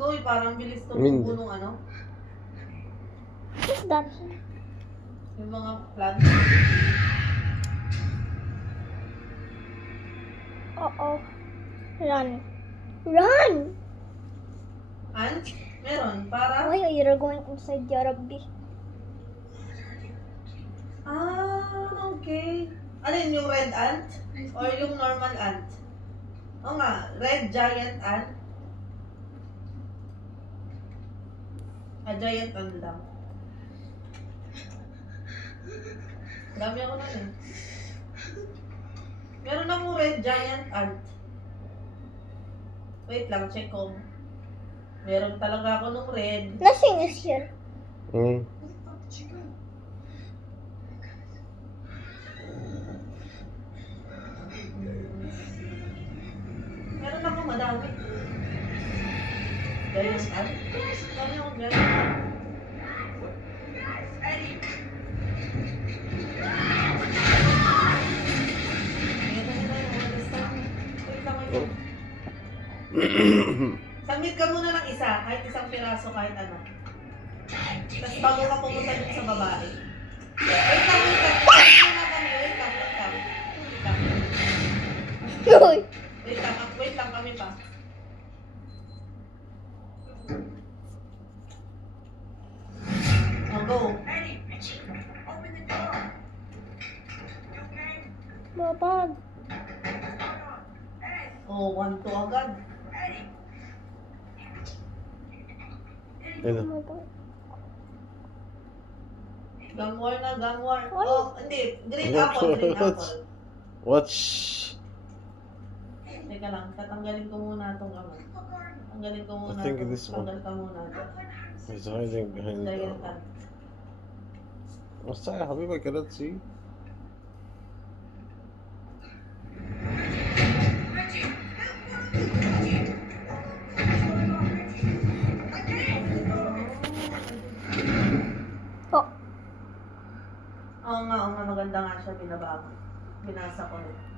ko eh, parang bilis tumubo nung ano. What's that? Yung mga plants. Uh-oh. Run. Run! Ant? Meron, para? Why are you going inside the rugby? Ah, okay. Ano yun, yung red ant? Or yung normal ant? Oo nga, red giant ant. Ah, giant ant lang. Dami ako nun eh. Meron akong red giant ant. Wait lang, check ko. Meron talaga ako nung red. Nothing is here. Hmm. Meron ako madami. Giant ant? Dami akong giant ant. Submit ka muna ng isa, kahit isang piraso, kahit ano. Tapos bago ka pumunta dun sa babae. Wait lang, wait lang. Wait muna kami, wait lang, wait lang. Wait lang. Uy! Wait lang kami pa. Oh, go. Babag. Oh, 1-2 agad. Oh Ano? my God. Gang war na, gang war. What? Oh, hindi. Green apple, green apple. Watch. Teka lang, tatanggalin ko muna itong kamay. Tanggalin ko muna I think ito. this one. Tanggal ka muna ito. He's hiding behind Giant the... ant. What's that, Habib? I cannot see. Oh. Oo nga, maganda nga siya, binabago. Binasa ko rin.